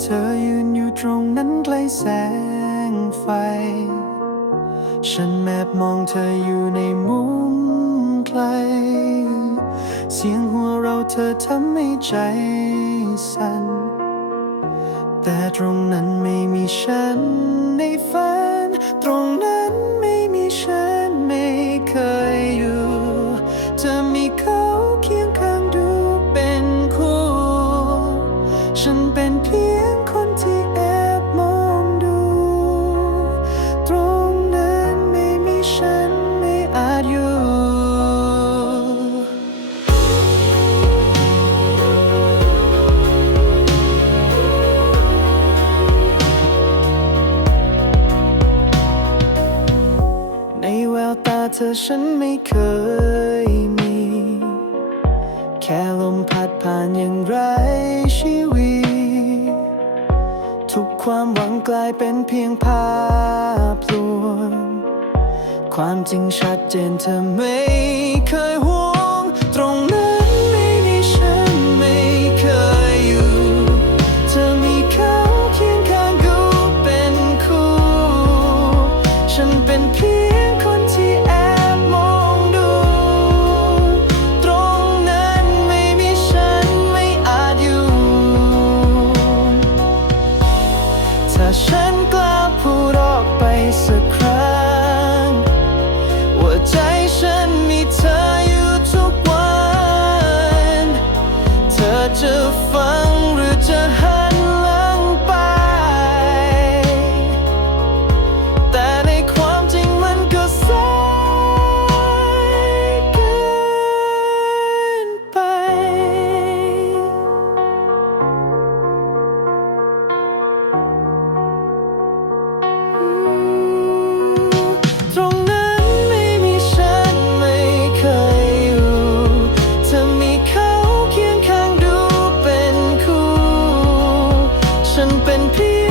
เธอยืนอยู่ตรงนั้นใกล้แสงไฟ ฉันแอบมองเธออยู่ในมุมไกล เสียงหัวเราเธอทำให้ใจสั่น แต่ตรงนั้นไม่มีฉันในฝัน ในแววตาเธอฉันไม่เคยมี แค่ลมพัดผ่านอย่างไรชีวิตทุกความหวังกลายเป็นเพียงภาพ ความจริงชัดเจนเธอไม่เคยห่วง ตรงนั้นไม่มีฉันไม่เคยอยู่ เธอมีเขาเคียงข้างกูเป็นคู่ ฉันเป็นเพียงคนที่แอบมองดู ตรงนั้นไม่มีฉันไม่อาจอยู่ ถ้าฉันกล้าพูดออกไปสัก เธ ฉันเป็นพี่